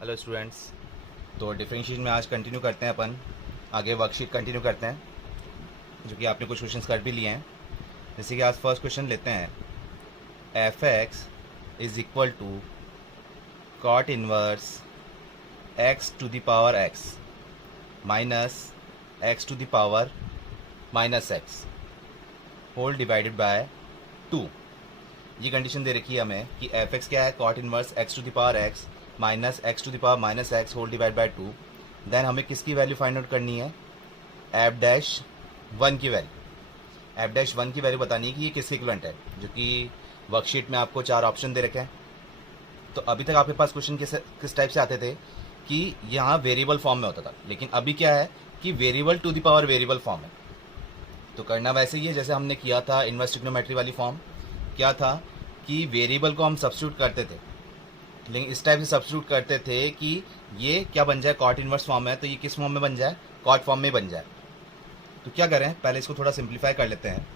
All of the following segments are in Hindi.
Hello students. तो डिफरेंशिएशन में आज कंटिन्यू करते हैं अपन, आगे वर्कशीट कंटिन्यू करते हैं, जो कि आपने कुछ क्वेश्चंस कर भी लिए हैं। जैसे कि आज फर्स्ट क्वेश्चन लेते हैं, f x is equal to cot inverse x to the power x minus x to the power minus x whole divided by 2। ये कंडीशन दे रखी है हमें कि एफ एक्स क्या है, cot inverse x to the power x minus x to the power minus x whole divide by 2। Then हमें किसकी वैल्यू फाइंड आउट करनी है, एफ डैश वन की वैल्यू। एफ डैश वन की वैल्यू बतानी है कि ये किसके इक्विवेलेंट है, जो कि वर्कशीट में आपको 4 ऑप्शन दे रखे हैं। तो अभी तक आपके पास क्वेश्चन किस टाइप से आते थे कि यहाँ वेरिएबल फॉर्म में होता था, लेकिन अभी क्या है कि variable to the power variable form है। तो करना वैसे ही है जैसे हमने किया था इनवर्स ट्रिग्नोमेट्री वाली फॉर्म। क्या था कि वेरिएबल को हम सब्स्टिट्यूट करते थे, लेकिन इस टाइप से सब्स्टिट्यूट करते थे कि ये क्या बन जाए, कॉट इनवर्स फॉर्म है तो ये किस फॉर्म में बन जाए, कॉट फॉर्म में बन जाए। तो क्या करें, पहले इसको थोड़ा सिंप्लीफाई कर लेते हैं।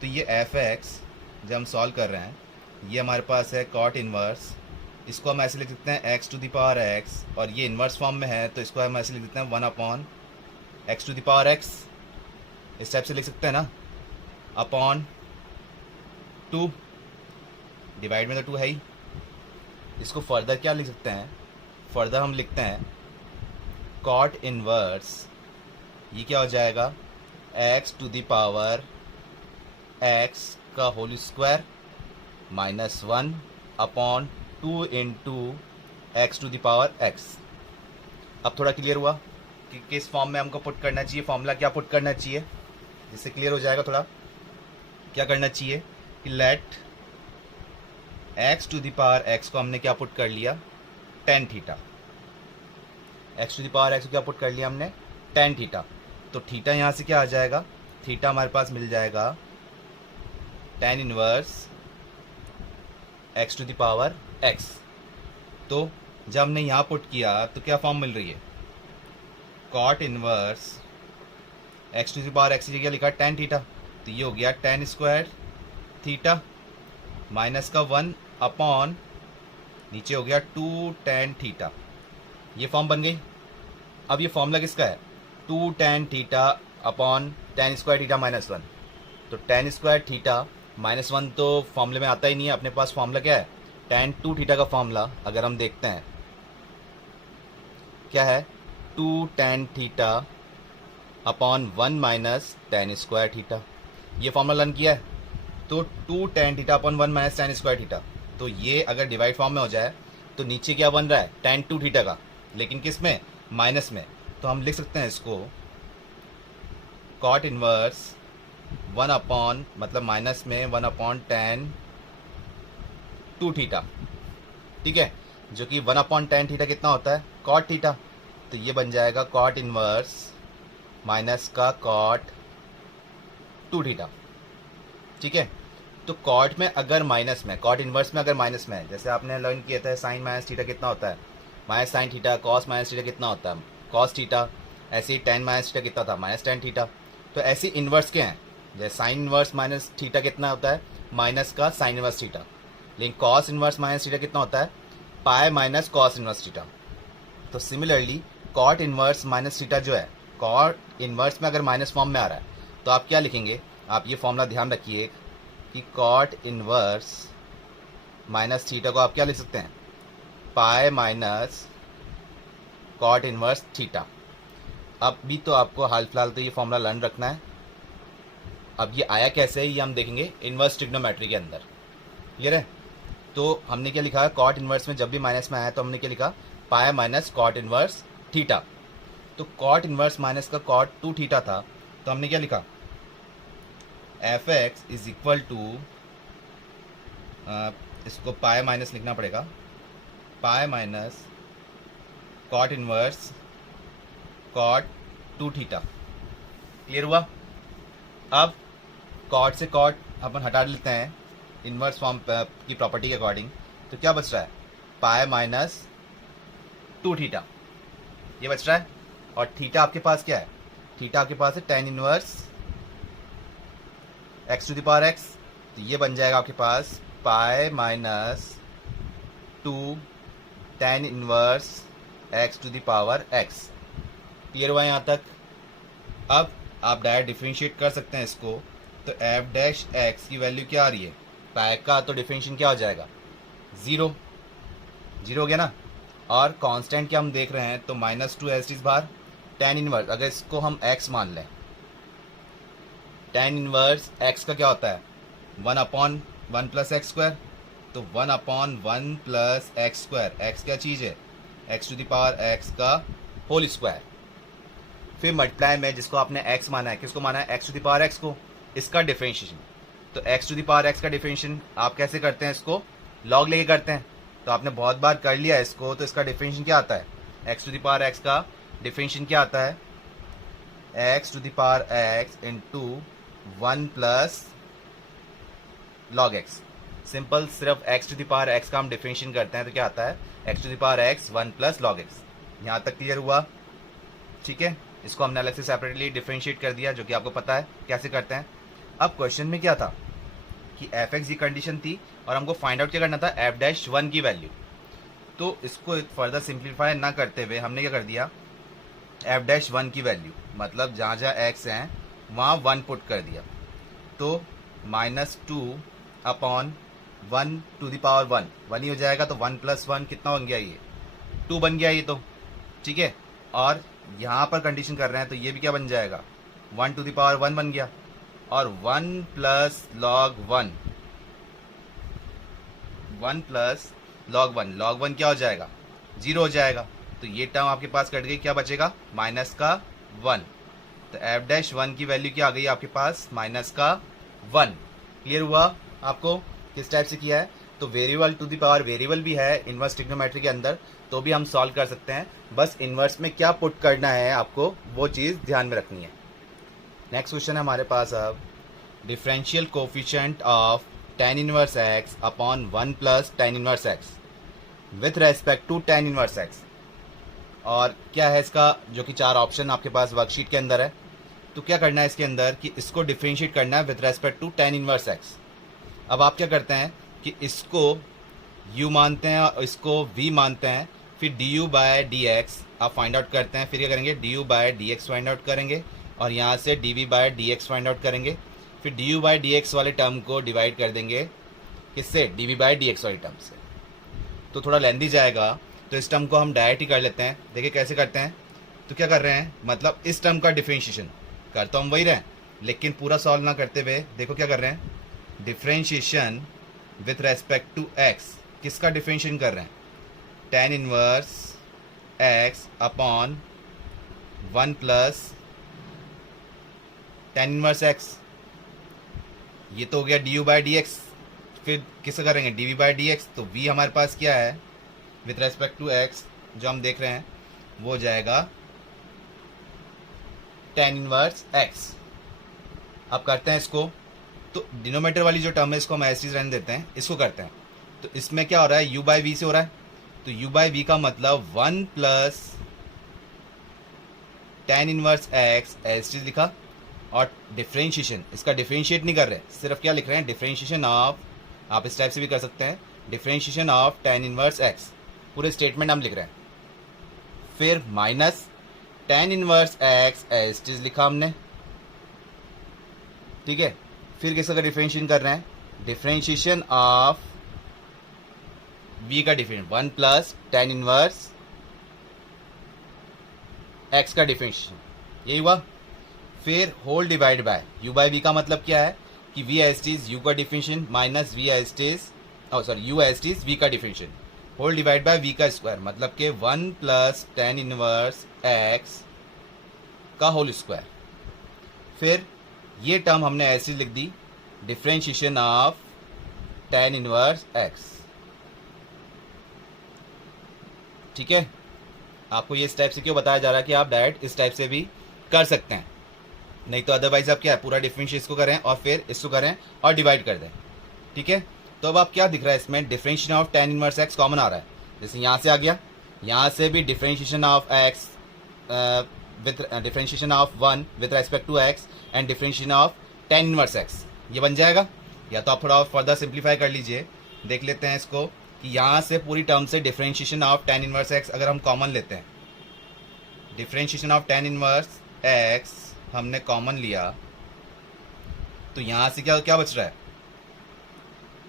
तो ये एफ एक्स जब हम सॉल्व कर रहे हैं, ये हमारे पास है कॉट इनवर्स, इसको हम ऐसे लिख सकते हैं x to the power x, और ये इनवर्स फॉर्म में है तो इसको हम ऐसे लिख देते हैं 1 upon x to the power x. इस टाइप से लिख सकते हैं ना, अपॉन 2, डिवाइड में तो 2 है ही। इसको फर्दर क्या लिख सकते हैं, फर्दर हम लिखते हैं कॉट इनवर्स, ये क्या हो जाएगा, x to the power x का whole square minus 1 upon 2 into x to the power x. अब थोड़ा क्लियर हुआ कि किस फॉर्म में हमको पुट करना चाहिए, फॉर्मूला क्या पुट करना चाहिए, जिससे क्लियर हो जाएगा थोड़ा। क्या करना चाहिए कि let x to the power x को हमने क्या पुट कर लिया, tan theta. X to the power x को क्या पुट कर लिया हमने, टेन थीटा। तो थीटा यहाँ से क्या आ जाएगा, थीटा हमारे पास मिल जाएगा tan inverse x to the power x. तो जब हमने यहाँ पुट किया तो क्या फॉर्म मिल रही है, cot inverse x to the power x की जगह लिखा टेन थीटा, तो ये हो गया टेन स्क्वायर थीटा माइनस का 1 अपॉन नीचे हो गया 2 टेन थीटा। ये फॉर्म बन गई। अब ये फॉर्मूला किसका है, 2 tan theta upon ten square theta minus 1। तो टेन स्क्वायर थीटा माइनस 1 तो फॉर्मूले में आता ही नहीं है, अपने पास फॉर्मूला क्या है, टेन 2 थीटा का फॉर्मूला अगर हम देखते हैं क्या है, 2 tan theta upon 1 minus ten square theta. ये फॉर्मूला लर्न किया है। तो 2 tan theta upon 1 minus ten square theta, तो ये अगर डिवाइड फॉर्म में हो जाए तो नीचे क्या बन रहा है, टेन 2 थीटा का, लेकिन किस में, माइनस में। तो हम लिख सकते हैं इसको कॉट इनवर्स 1 अपॉन मतलब माइनस में 1 अपॉन टेन 2 थीटा, ठीक है, जो कि 1 अपॉन टेन थीटा कितना होता है, कॉट थीटा। तो ये बन जाएगा कॉट इनवर्स माइनस का कॉट 2 थीटा, ठीक है। तो कॉट में अगर माइनस में, कॉट इनवर्स में अगर माइनस में है, जैसे आपने लर्न किया था साइन माइनस थीटा कितना होता है, minus sine theta, cos minus theta कितना होता है, कॉस थीटा। ऐसे ही टेन माइनस थीटा कितना था, माइनस टेन थीटा। तो ऐसे इन्वर्स के हैं, जैसे साइन इन्वर्स माइनस थीटा कितना होता है, माइनस का साइन इन्वर्स थीटा। लेकिन कॉस इन्वर्स माइनस थीटा कितना होता है, pi minus cos inverse theta. तो similarly cot inverse minus theta जो है, कॉट इन्वर्स में अगर माइनस फॉर्म में आ रहा है तो आप क्या लिखेंगे, आप ये फॉर्मूला ध्यान रखिए कि कॉट इनवर्स माइनस थीटा को आप क्या लिख सकते हैं, pi minus cot inverse theta. अब भी तो आपको हाल फिलहाल तो ये फॉर्मूला लर्न रखना है। अब ये आया कैसे है ये हम देखेंगे इनवर्स ट्रिग्नोमेट्री के अंदर, क्लियर है। तो हमने क्या लिखा है, कॉट इनवर्स में जब भी माइनस में आया तो हमने क्या लिखा, pi minus cot inverse theta. तो कॉट इनवर्स माइनस का कॉट 2 थीटा था, तो हमने क्या लिखा, f x is equal to, इसको पाई माइनस लिखना पड़ेगा, pi minus cot inverse cot 2 theta. Clear हुआ। अब कॉट से कॉट अपन हटा लेते हैं इनवर्स फॉर्म की प्रॉपर्टी के अकॉर्डिंग, तो क्या बच रहा है, पाई माइनस 2 थीटा, ये बच रहा है। और थीटा आपके पास क्या है, थीटा आपके पास है tan inverse x to the power x, तो ये बन जाएगा आपके पास pi minus 2 tan inverse x to the power x. Clear हुआ यहाँ तक? अब आप डायरेक्ट डिफ्रेंशिएट कर सकते हैं इसको, तो एफ डैश एक्स की वैल्यू क्या आ रही है पाई का, तो डिफ्रेंशिएशन क्या हो जाएगा, ज़ीरो। जीरो हो गया ना। और कांस्टेंट क्या हम देख रहे हैं, तो -2 S T bar tan inverse, अगर इसको हम x मान लें, tan इनवर्स x का क्या होता है 1/1 + x², तो 1/1 + x², x क्या चीज़ है, x to the power x का होल स्क्वायर। फिर मल्टीप्लाई में जिसको आपने x माना है, किसको माना है, x to the power x को, इसका डिफरेंशिएशन। तो x to the power x का डिफरेंशिएशन आप कैसे करते हैं, इसको लॉग लेके करते हैं। तो आपने बहुत बार कर लिया इसको, तो इसका डिफरेंशिएशन क्या आता है, x to the power x का डिफरेंशिएशन क्या आता है, x to the power x into 1 + log x। Simple, सिर्फ x to the power x का हम डिफरेंशिएशन करते हैं तो क्या आता है, x to the power x 1 + log x। यहाँ तक क्लियर हुआ? ठीक है, इसको हमने अलग से सेपरेटली डिफरेंशिएट कर दिया, जो कि आपको पता है कैसे करते हैं। अब क्वेश्चन में क्या था कि एफ एक्स की कंडीशन थी और हमको फाइंड आउट क्या करना था, एफ डैश 1 की वैल्यू। तो इसको फर्दर सिंप्लीफाई ना करते हुए हमने क्या कर दिया, एफ डैश 1 की वैल्यू मतलब जहाँ जहाँ एक्स हैं वहाँ 1 पुट कर दिया। तो -2/1 टू द पावर 1 1 ही हो जाएगा, तो 1 + 1 कितना बन गया, ये 2 बन गया ये तो। ठीक है, और यहाँ पर कंडीशन कर रहे हैं तो ये भी क्या बन जाएगा, 1 टू द पावर 1 बन गया, और 1 + log 1, 1 + log 1, log 1 क्या हो जाएगा, 0 हो जाएगा। तो ये टर्म आपके पास कट गई, क्या बचेगा, -1। तो एफ डैश 1 की वैल्यू क्या आ गई आपके पास, -1। क्लियर हुआ आपको किस टाइप से किया है? तो variable to the power variable भी है इन्वर्स ट्रिग्नोमेट्री के अंदर, तो भी हम सॉल्व कर सकते हैं। बस इन्वर्स में क्या पुट करना है आपको, वो चीज़ ध्यान में रखनी है। नेक्स्ट क्वेश्चन है हमारे पास अब, differential coefficient of tan inverse x upon 1 + tan inverse x with respect to tan inverse x। और क्या है इसका, जो कि 4 ऑप्शन आपके पास वर्कशीट के अंदर है। तो क्या करना है इसके अंदर कि इसको डिफरेंशिएट करना है with respect to tan inverse x। अब आप क्या करते हैं कि इसको u मानते हैं और इसको v मानते हैं, फिर du/dx आप फाइंड आउट करते हैं। फिर क्या करेंगे, du/dx फाइंड आउट करेंगे और यहाँ से dv/dx फाइंड आउट करेंगे। फिर du/dx वाले टर्म को डिवाइड कर देंगे किससे, dv/dx वाले टर्म से। तो थोड़ा लेंदी जाएगा, तो इस टर्म को हम डायरेक्ट ही कर लेते हैं। देखिए कैसे करते हैं, तो क्या कर रहे हैं, मतलब इस टर्म का डिफरेंशिएशन कर तो हम वही रहे हैं, लेकिन पूरा सॉल्व ना करते हुए देखो क्या कर रहे हैं, differentiation with respect to x, किसका डिफरेंशिएशन कर रहे हैं, tan inverse x upon 1 + tan inverse x। ये तो हो गया du/dx। फिर किसका करेंगे, dv/dx। तो v हमारे पास क्या है विथ रेस्पेक्ट टू x, जो हम देख रहे हैं वो हो जाएगा tan इनवर्स x। अब करते हैं इसको, तो डिनोमिनेटर वाली जो टर्म है इसको हम ऐसे ही रहने देते हैं, इसको करते हैं। तो इसमें क्या हो रहा है, u/v से हो रहा है। तो u/v का मतलब 1 + tan इनवर्स x ऐसे लिखा, और डिफरेंशिएशन, इसका डिफरेंशिएट नहीं कर रहे, सिर्फ क्या लिख रहे हैं, डिफरेंशिएशन ऑफ, आप इस टाइप से भी कर सकते हैं, differentiation of tan inverse x, पूरे स्टेटमेंट हम लिख रहे हैं। फिर minus tan inverse x as it is लिखा हमने, ठीक है। फिर किसका डिफरेंशिएशन कर रहे हैं, डिफरेंशिएशन ऑफ v का डिफरेंशिएशन 1 + tan इनवर्स x का डिफरेंशिएशन, यही हुआ। फिर होल डिवाइड बाय u/v का मतलब क्या है कि v एज इज u का differentiation minus v as is, u as is v का differentiation, whole divide by v का स्क्वायर, मतलब कि 1 + tan इनवर्स x का होल स्क्वायर। फिर ये टर्म हमने ऐसे लिख दी, differentiation of tan inverse x। ठीक है, आपको ये इस टाइप से क्यों बताया जा रहा है कि आप डायरेक्ट इस टाइप से भी कर सकते हैं, नहीं तो अदरवाइज आप क्या है, पूरा डिफरेंशिएट इसको करें और फिर इसको करें और डिवाइड कर दें। ठीक है, तो अब आप क्या दिख रहा है इसमें, differentiation of tan inverse x common आ रहा है। जैसे यहाँ से आ गया, यहाँ से भी differentiation of x with differentiation of 1 with respect to x and differentiation of tan inverse x, ये बन जाएगा। या तो आप थोड़ा और फर्दर सिंप्लीफाई कर लीजिए, देख लेते हैं इसको। कि यहाँ से पूरी टर्म से differentiation of tan inverse x अगर हम कॉमन लेते हैं, differentiation of tan inverse x हमने कॉमन लिया, तो यहाँ से क्या क्या बच रहा है,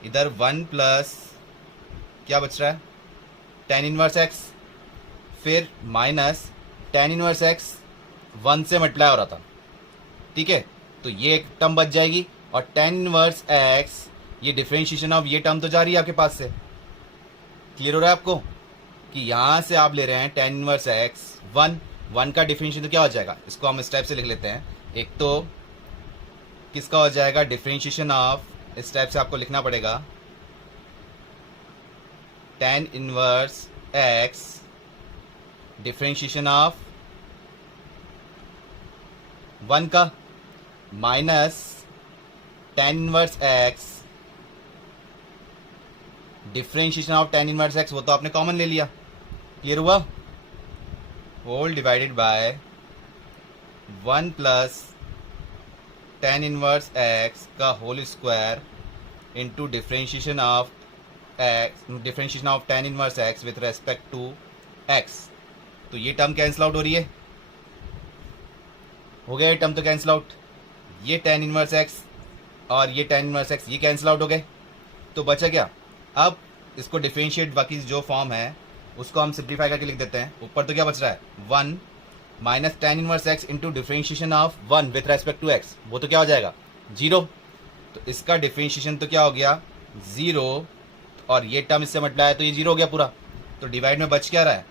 इधर 1 प्लस क्या बच रहा है tan इनवर्स x, फिर माइनस tan इनवर्स x 1 से मल्टीप्लाई हो रहा था, ठीक है। तो ये एक टर्म बच जाएगी और tan इनवर्स x ये डिफरेंशिएशन ऑफ ये टर्म तो जा रही है आपके पास से। क्लियर हो रहा है आपको कि यहाँ से आप ले रहे हैं tan इनवर्स x 1 का डिफरेंशिएशन तो क्या हो जाएगा, इसको हम इस टाइप से लिख लेते हैं। एक तो किसका हो जाएगा डिफरेंशिएशन ऑफ, इस टाइप से आपको लिखना पड़ेगा tan inverse x differentiation of 1 का minus tan inverse x differentiation of tan inverse x, वो तो आपने कॉमन ले लिया। क्लियर हुआ, whole divided by 1 plus tan inverse x का whole square into differentiation of tan inverse x with respect to x। तो ये टर्म कैंसिल आउट हो रही है, हो गया ये टर्म तो कैंसिल आउट, ये tan इनवर्स x और ये tan इनवर्स x ये कैंसिल आउट हो गए, तो बचा क्या। अब इसको डिफरेंशिएट बाकी जो फॉर्म है उसको हम सिंप्लीफाई करके लिख देते हैं। ऊपर तो क्या बच रहा है 1 minus tan inverse x into differentiation of 1 with respect to x, वो तो क्या हो जाएगा 0। तो इसका डिफरेंशिएशन तो क्या हो गया 0 और ये टर्म इससे मल्टीप्लाई है तो ये 0 हो गया पूरा। तो डिवाइड में बच क्या रहा है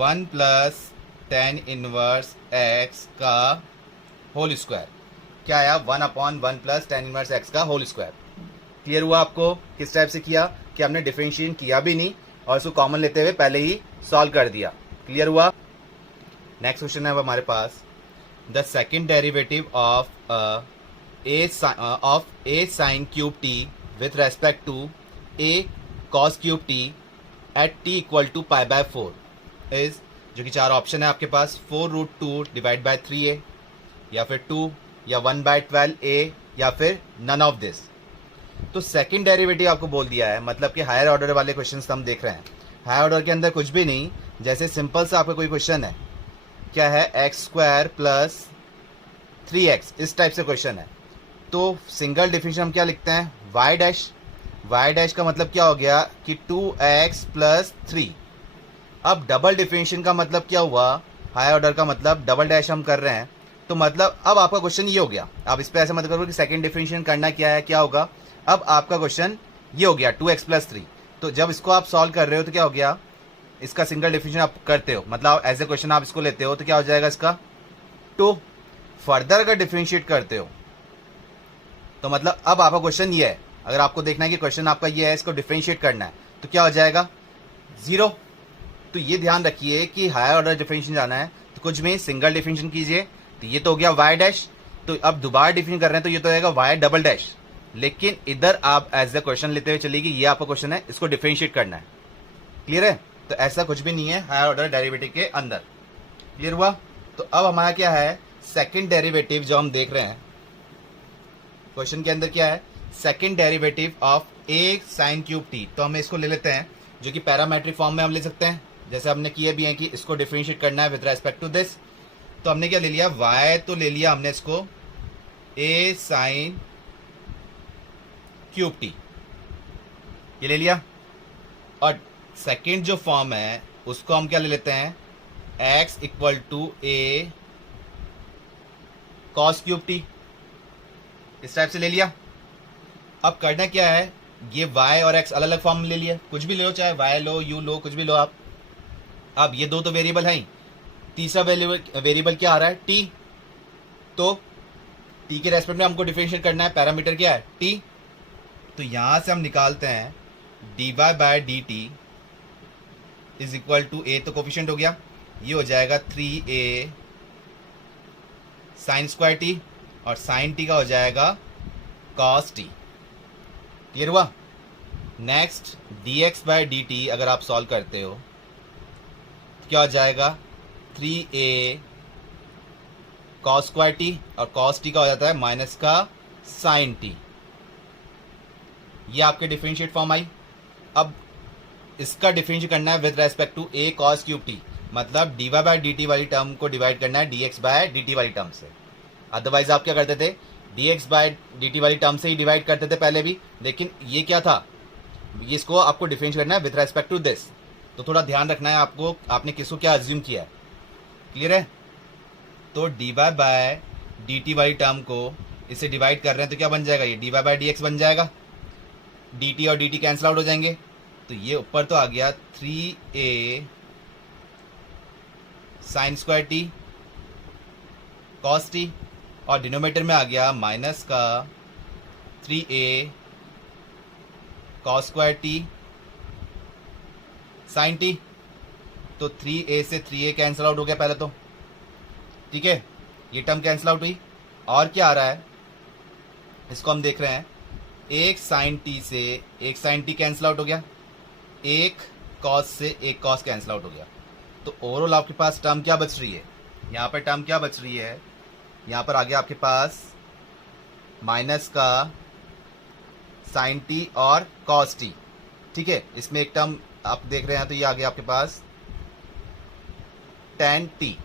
1 प्लस tan इनवर्स x का होल स्क्वायर, क्या आया 1/1 प्लस tan इनवर्स x का होल स्क्वायर। क्लियर हुआ आपको किस टाइप से किया कि हमने डिफरेंशिएशन किया भी नहीं और उसको कॉमन लेते हुए पहले ही सॉल्व कर दिया। क्लियर हुआ। नेक्स्ट क्वेश्चन है अब हमारे पास, the second derivative of a sin cube t with respect to a cos cube t at t equal to π/4 इज, जो कि 4 ऑप्शन है आपके पास, 4√2 डिवाइड बाय 3a या फिर 2 या 1/12a या फिर नन ऑफ दिस। तो सेकंड डेरिवेटिव आपको बोल दिया है, मतलब कि हायर ऑर्डर वाले क्वेश्चंस हम देख रहे हैं। हायर ऑर्डर के अंदर कुछ भी नहीं, जैसे सिंपल सा आपका कोई क्वेश्चन है, क्या है x² प्लस 3x, इस टाइप से क्वेश्चन है। तो सिंगल डिफिनेशन हम क्या लिखते हैं y डैश का मतलब क्या हो गया कि 2x प्लस 3। अब डबल डिफिनेशन का मतलब क्या हुआ, हायर ऑर्डर का मतलब डबल डैश हम कर रहे हैं, तो मतलब अब आपका क्वेश्चन ये हो गया। अब इस पे ऐसा मत करो कि सेकंड डिफिनेशन करना क्या है, क्या होगा। अब आपका क्वेश्चन ये हो गया 2x प्लस 3। तो जब इसको आप सॉल्व कर रहे हो तो क्या हो गया, इसका सिंगल डिफिनेशन आप करते हो, मतलब एज ए क्वेश्चन आप इसको लेते हो तो क्या हो जाएगा इसका 2। फर्दर अगर डिफरेंशिएट करते हो तो मतलब अब आपका क्वेश्चन ये है, अगर आपको देखना है कि क्वेश्चन आपका ये है, इसको डिफरेंशिएट करना है तो क्या हो जाएगा 0। तो ये ध्यान रखिए कि हायर ऑर्डर डिफरेंशिएशन जाना है तो कुछ भी सिंगल डिफरेंशिएशन कीजिए। तो ये तो हो गया y डैश, तो अब दोबारा डिफरेंशिएट कर रहे हैं तो ये तो आएगा y डबल डैश, लेकिन इधर आप एज ए क्वेश्चन लेते हुए चलिए कि ये आपका क्वेश्चन है, इसको डिफरेंशिएट करना है। क्लियर है, तो ऐसा कुछ भी नहीं है हायर ऑर्डर डेरिवेटिव के अंदर। क्लियर हुआ। तो अब हमारा क्या है सेकंड डेरिवेटिव जो हम देख रहे हैं क्वेश्चन के अंदर, क्या है second derivative of a sin cube t। तो हम इसको ले लेते हैं, जो कि पैरामेट्रिक फॉर्म में हम ले सकते हैं, जैसे हमने किए भी हैं कि इसको डिफरेंशिएट करना है विद रेस्पेक्ट टू दिस। तो हमने क्या ले लिया y, तो ले लिया हमने इसको a sin क्यूब t, ये ले लिया। और सेकंड जो फॉर्म है उसको हम क्या ले लेते हैं x equal to a cos cube t, इस टाइप से ले लिया। अब करना क्या है, ये y और x अलग अलग फॉर्म में ले लिया, कुछ भी ले लो, चाहे y लो u लो, कुछ भी लो आप। अब ये दो तो वेरिएबल है, तीसरा वेरिएबल क्या आ रहा है t, तो t के रेस्पेक्ट में हमको डिफरेंशिएट करना है, पैरामीटर क्या है t। तो यहां से हम निकालते हैं dy by D t is equal to a, तो कोफिशिएंट हो गया, ये हो जाएगा 3a साइन स्क्वायर t और साइन t का हो जाएगा cos t। क्लियर हुआ। Next dx by D t अगर आप सॉल्व करते हो तो क्या हो जाएगा 3a cos स्क्वायर t और cos t का हो जाता है माइनस का साइन t। ये आपके डिफरेंशिएट फॉर्म आई। अब इसका डिफरेंशिएट करना है with respect to A cos cube T, मतलब D Y by D T वाली टर्म को डिवाइड करना है D X by D T वाली टर्म से। अदरवाइज आप क्या करते थे, D X by D T वाली टर्म से ही डिवाइड करते थे पहले भी, लेकिन ये क्या था, ये इसको आपको डिफरेंशिएट करना है विद रेस्पेक्ट टू दिस। तो थोड़ा ध्यान रखना है आपको, आपने किसको क्या अज्यूम किया है, क्लियर है। तो d y by D T वाली टर्म को इसे डिवाइड कर रहे हैं तो क्या बन जाएगा, ये d y by D x बन जाएगा, डी टी और डी टी कैंसिल आउट हो जाएंगे। तो ये ऊपर तो आ गया 3a sine square t cos t, और डिनोमिनेटर में आ गया माइनस का 3a cos square T sine T. तो 3a से 3a कैंसिल आउट हो गया पहले तो, ठीक है, ये टर्म कैंसिल आउट हुई। और क्या आ रहा है, इसको हम देख रहे हैं, एक साइन टी से एक साइन टी कैंसिल आउट हो गया, एक कॉस से एक कॉस कैंसिल आउट हो गया। तो ओवरऑल आपके पास टर्म क्या बच रही है, यहाँ पर टर्म क्या बच रही है, यहाँ पर आ गया आपके पास माइनस का साइन टी और कॉस टी, ठीक है। इसमें एक टर्म आप देख रहे हैं तो ये आ गया आपके पास tan T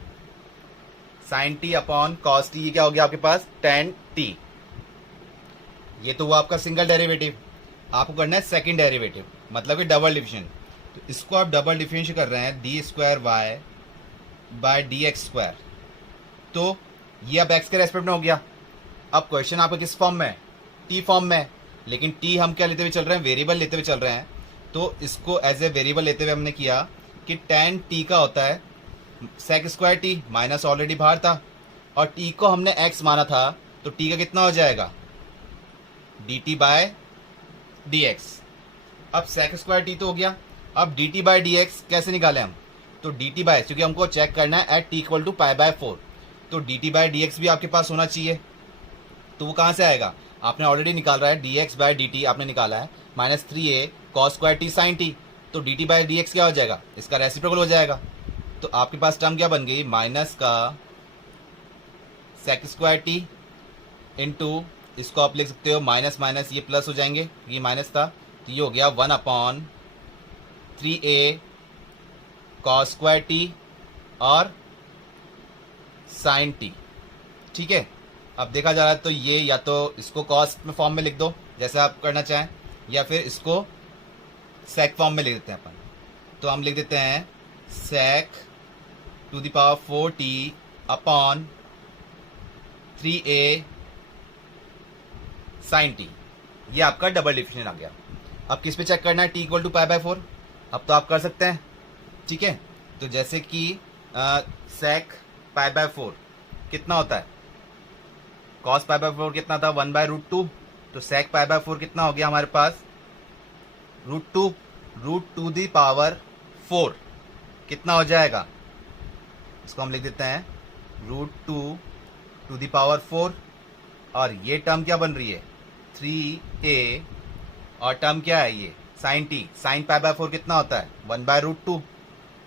sine T upon cos T, ये क्या हो गया आपके पास टेन टी। ये तो हुआ आपका सिंगल डेरिवेटिव, आपको करना है सेकंड डेरिवेटिव, मतलब कि डबल डिफरेंशिएशन। तो इसको आप डबल डिफरेंशिएट कर रहे हैं d square y by D x square. तो ये अब एक्स के रेस्पेक्ट में हो गया। अब क्वेश्चन आपका किस फॉर्म में है, टी फॉर्म में है, लेकिन टी हम क्या लेते हुए चल रहे हैं, वेरिएबल लेते हुए चल रहे हैं। तो इसको एज ए वेरिएबल लेते हुए हमने किया कि टेन टी का होता है sec square t, minus already बाहर था, और टी को हमने एक्स माना था, तो टी का कितना हो जाएगा d T by D x. अब सेक स्क्वायर टी तो हो गया, अब d T by D x कैसे निकालें हम, तो डी टी बाय, क्योंकि हमको चेक करना है at t equal to pi by 4, तो D T by D x भी आपके पास होना चाहिए। तो वो कहाँ से आएगा, आपने ऑलरेडी निकाल रहा है D X by D T आपने निकाला है minus 3a cos square T sine T, तो D T by D X क्या हो जाएगा, इसका रेसिप्रोकल हो जाएगा। तो आपके पास टर्म क्या बन गई, माइनस का सेक स्क्वायर टी इंटू, इसको आप लिख सकते हो माइनस माइनस ये प्लस हो जाएंगे, ये माइनस था, तो ये हो गया 1 upon 3a cos square T और साइन टी, ठीक है। अब देखा जा रहा है तो ये या तो इसको कॉस में फॉर्म में लिख दो जैसे आप करना चाहें, या फिर इसको सेक फॉर्म में लिख देते हैं अपन। तो हम लिख देते हैं sec to the power 4t upon 3a sine T, ये आपका डबल डिफरेंशिएशन आ गया। अब किस पे चेक करना है, t equal to pi by 4, अब तो आप कर सकते हैं, ठीक है। तो जैसे कि सेक पाई बाय 4 कितना होता है, कॉस पाई बाय 4 कितना था 1 बाय रूट 2, तो सेक पाई बाय 4 कितना हो गया हमारे पास रूट टू दी पावर 4 कितना हो जाएगा, इसको हम लिख देते हैं रूट टू दी पावर 4, और ये टर्म क्या बन रही है 3a, और टर्म क्या है ये sine t, sine pi by 4 कितना होता है 1 बाय रूट 2,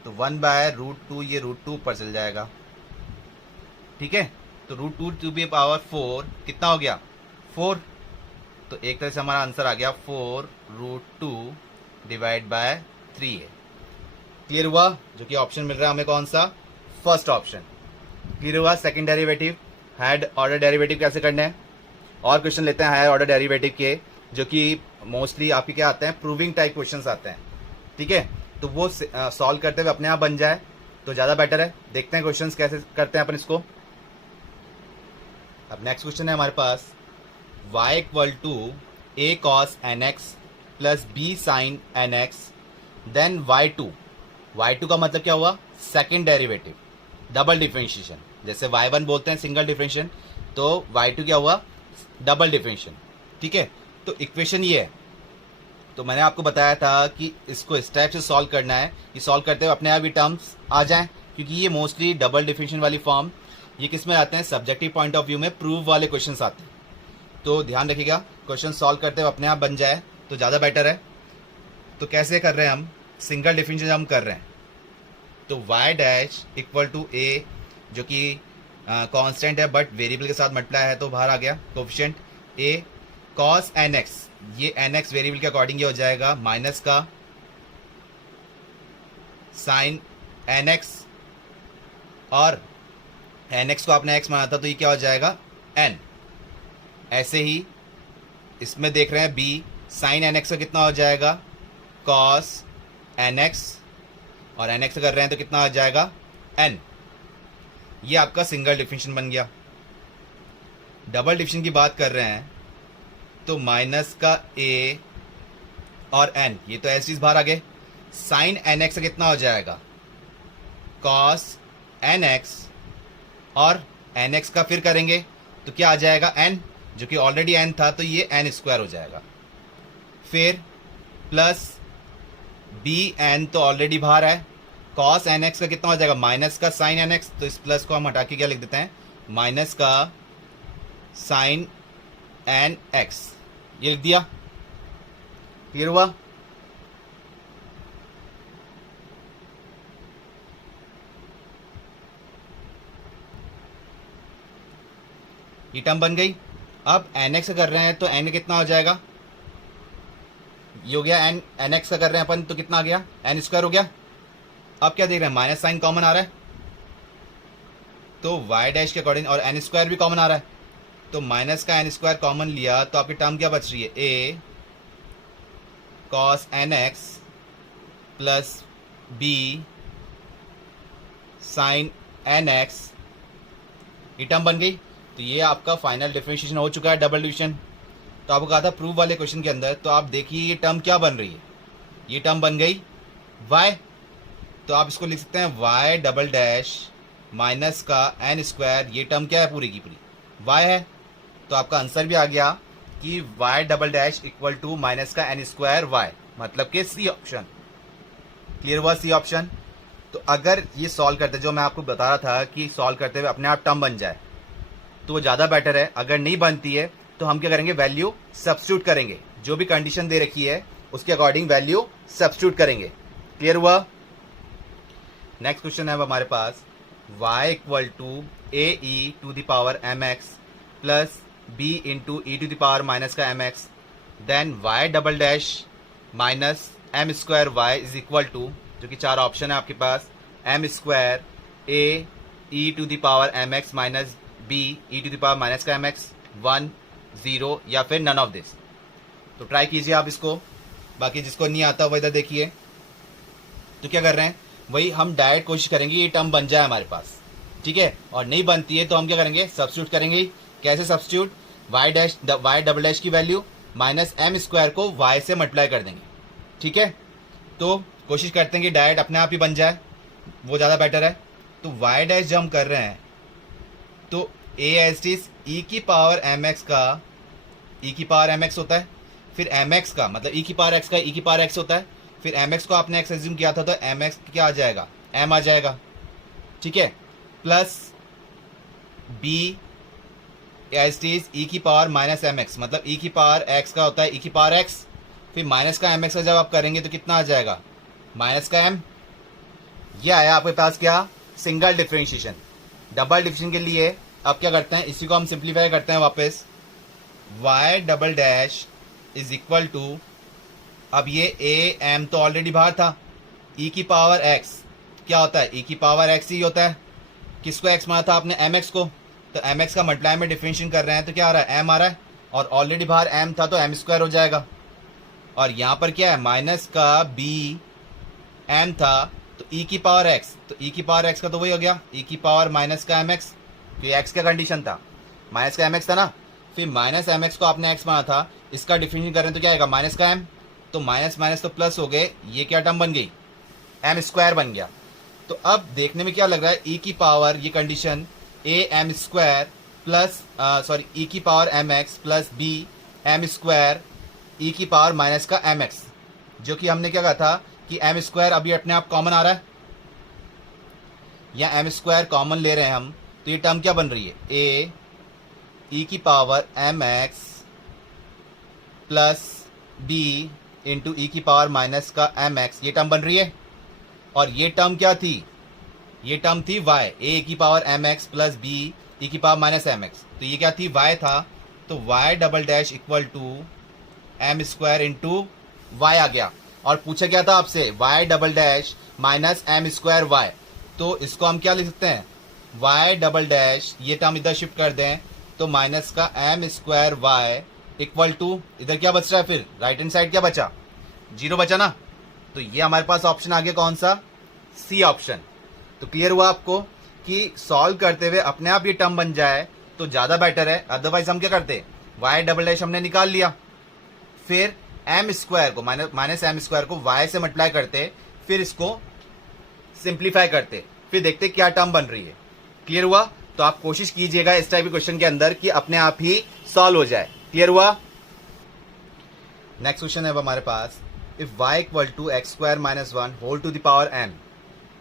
तो 1 बाय रूट 2, ये रूट 2 ऊपर चल जाएगा, ठीक है। तो रूट 2 टू दी पावर 4 कितना हो गया 4, तो एक तरह से हमारा आंसर आ गया 4 root 2 divide by 3a। Clear हुआ, जो कि ऑप्शन मिल रहा है हमें कौन सा, फर्स्ट ऑप्शन। क्लियर हुआ। Second derivative, higher order derivative कैसे करना है, और क्वेश्चन लेते हैं हायर ऑर्डर डेरिवेटिव के, जो कि मोस्टली आपके क्या आते हैं, प्रूविंग टाइप क्वेश्चंस आते हैं, ठीक है। तो वो सॉल्व करते हुए अपने आप बन जाए तो ज़्यादा बेटर है। देखते हैं क्वेश्चंस कैसे करते हैं अपन इसको। अब नेक्स्ट क्वेश्चन है हमारे पास, y equal to a cos nx plus b sin nx then y2 का मतलब क्या हुआ, सेकेंड डेरिवेटिव, डबल डिफरेंशिएशन। जैसे y1 बोलते हैं सिंगल डिफरेंशिएशन, तो y2 क्या हुआ, डबल डिफरेंशिएशन, ठीक है। तो इक्वेशन ये है, तो मैंने आपको बताया था कि इसको इस टाइप से सॉल्व करना है, ये सॉल्व करते हुए अपने आप ही टर्म्स आ जाएं, क्योंकि ये मोस्टली डबल डिफरेंशिएशन वाली फॉर्म ये किस में आते हैं, सब्जेक्टिव पॉइंट ऑफ व्यू में प्रूव वाले क्वेश्चंस आते हैं। तो ध्यान रखिएगा, क्वेश्चन सॉल्व करते हुए अपने आप बन जाए तो ज़्यादा बेटर है। तो कैसे कर रहे हैं हम, सिंगल डिफरेंशिएशन हम कर रहे हैं, तो y dash equal to a, जो कि कांस्टेंट है बट वेरिएबल के साथ मल्टीप्लाई है तो बाहर आ गया कोफिशिएंट a cos nx, ये nx वेरिएबल के अकॉर्डिंग ये हो जाएगा माइनस का साइन एन एक्स, और एन एक्स को आपने एक्स माना था तो ये क्या हो जाएगा एन। ऐसे ही इसमें देख रहे हैं बी, साइन एन एक्स का कितना हो जाएगा कॉस एन एक्स, और एन एक्स कर रहे हैं तो कितना हो जाएगा एन। ये आपका सिंगल डिफिनेशन बन गया। डबल डिफिनेशन की बात कर रहे हैं तो माइनस का ए और एन, ये तो ऐसी बाहर आ गए। साइन एन एक्स का कितना हो जाएगा कॉस एन एक्स, और एन एक्स का फिर करेंगे तो क्या आ जाएगा एन, जो कि ऑलरेडी एन था तो ये एन स्क्वायर हो जाएगा। फिर प्लस बी एन तो ऑलरेडी बाहर है, कॉस एन एक्स का कितना हो जाएगा माइनस का साइन एन एक्स, तो इस प्लस को हम हटा के क्या लिख देते हैं माइनस का साइन एन एक्स, ये लिख दिया। क्लियर हुआ? ये टर्म बन गई। अब एन एक्स कर रहे हैं तो एन कितना हो जाएगा, ये हो गया एन, एन एक्स का कर रहे हैं अपन तो कितना आ गया एन स्क्वायर हो गया। अब क्या देख रहे हैं माइनस साइन कॉमन आ रहा है तो वाई डैश के अकॉर्डिंग, और एन स्क्वायर भी कॉमन आ रहा है तो माइनस का एन स्क्वायर कॉमन लिया तो आपकी टर्म क्या बच रही है A cos N X plus B sine N X, ये टर्म बन गई। तो ये आपका फाइनल डिफरेंशिएशन हो चुका है डबल डिविजन। तो आपको कहा था प्रूफ वाले क्वेश्चन के अंदर, तो आप देखिए ये टर्म क्या बन रही है, ये टर्म बन गई y, तो आप इसको लिख सकते हैं y डबल डैश माइनस का एन स्क्वायर, ये टर्म क्या है पूरी की पूरी y है। तो आपका आंसर भी आ गया कि y double dash equal to minus का एन स्क्वायर y, मतलब कि सी ऑप्शन। क्लियर हुआ सी ऑप्शन? तो अगर ये सॉल्व करते, जो मैं आपको बता रहा था कि सॉल्व करते हुए अपने आप टर्म बन जाए तो वो ज़्यादा बेटर है। अगर नहीं बनती है तो हम क्या करेंगे वैल्यू सब्स्टिट्यूट करेंगे, जो भी कंडीशन दे रखी है उसके अकॉर्डिंग वैल्यू सब्स्टिट्यूट करेंगे। क्लियर हुआ? नेक्स्ट क्वेश्चन है हमारे पास y equal to A E to the power M X plus B into E to the power minus का M X, then y double dash minus M square Y is equal to, जो कि चार ऑप्शन है आपके पास, M square A E to the power M X minus B E to the power minus का एम एक्स 1 0 या फिर नन ऑफ दिस। तो ट्राई कीजिए आप इसको, बाकी जिसको नहीं आता वो इधर देखिए। तो क्या कर रहे हैं वही हम डायरेक्ट कोशिश करेंगे ये टर्म बन जाए हमारे पास, ठीक है। और नहीं बनती है तो हम क्या करेंगे सब्स्टिट्यूट करेंगे। कैसे substitute, y dash y double dash की वैल्यू माइनस एम स्क्वायर को वाई से मल्टीप्लाई कर देंगे, ठीक है। तो कोशिश करते हैं कि डायरेक्ट अपने आप ही बन जाए, वो ज़्यादा बेटर है। तो वाई डैश जब हम कर रहे हैं तो ए एस टी ई की पावर एम एक्स का ई की पावर एम एक्स होता है, फिर एम एक्स का मतलब ई की पावर एक्स का ई की पावर एक्स होता है, फिर एम एक्स को आपने एक्स एज्यूम किया था तो एम एक्स क्या आ जाएगा एम आ जाएगा, ठीक है। Plus b s t e की पावर माइनस एम एक्स, मतलब ई की पावर एक्स का होता है ई की पावर एक्स, फिर माइनस का एम एक्स का जब आप करेंगे तो कितना आ जाएगा माइनस का एम। यह आया आपके पास क्या सिंगल डिफरेंशिएशन। डबल डिफरेंशिएशन के लिए अब क्या करते हैं, इसी को हम सिंप्लीफाई करते हैं वापस, y double dash is equal to, अब ये ए एम तो ऑलरेडी बाहर था, e की पावर x क्या होता है e की पावर x ही होता है। किसको x माना था आपने एम एक्स को, तो एम एक्स का मल्टीप्लाई में डिफरेंशिएशन कर रहे हैं तो क्या आ रहा है m आ रहा है, और ऑलरेडी बाहर m था तो m स्क्वायर हो जाएगा। और यहाँ पर क्या है माइनस का b m था तो e की पावर x, तो e की पावर x का तो वही हो गया e की पावर माइनस का mx, तो ये x का कंडीशन था माइनस का mx था ना, फिर माइनस mx को आपने x माना था, इसका डिफरेंशिएशन कर रहे हैं तो क्या आएगा माइनस का m, तो माइनस माइनस तो प्लस हो गए, ये क्या टर्म बन गई m स्क्वायर बन गया। तो अब देखने में क्या लग रहा है e की पावर ये condition a m square plus sorry e की power mx plus b m square e की पावर माइनस का mx, जो कि हमने क्या कहा था कि m स्क्वायर अभी अपने आप कॉमन आ रहा है, या m स्क्वायर कॉमन ले रहे हैं हम, तो ये टर्म क्या बन रही है a e की power mx plus b into E की पावर माइनस का mx, ये टर्म बन रही है। और ये टर्म क्या थी, ये टर्म थी y a की पावर mx प्लस b ई की पावर माइनस mx, तो ये क्या थी y था, तो y double dash equal to m square into y आ गया। और पूछा क्या था आपसे y double dash minus M square y. तो इसको हम क्या लिख सकते हैं, वाई डबल डैश, ये टर्म इधर शिफ्ट कर दें तो माइनस का m square y equal to, इधर क्या बच रहा है फिर, राइट हैंड साइड क्या बचा, 0 बचा ना। तो ये हमारे पास ऑप्शन आ गया कौन सा, सी ऑप्शन। तो क्लियर हुआ आपको कि सॉल्व करते हुए अपने आप ये टर्म बन जाए तो ज़्यादा बेटर है। अदरवाइज हम क्या करते, वाई डबल डैश हमने निकाल लिया, फिर एम स्क्वायर को माइनस एम स्क्वायर को वाई से मल्टीप्लाई करते, फिर इसको सिंप्लीफाई करते, फिर देखते क्या टर्म बन रही है। क्लियर हुआ। तो आप कोशिश कीजिएगा इस टाइप के क्वेश्चन के अंदर कि अपने आप ही सॉल्व हो जाए। क्लियर हुआ। नेक्स्ट क्वेश्चन है अब हमारे पास, if y equal to x square minus 1 whole to the power m,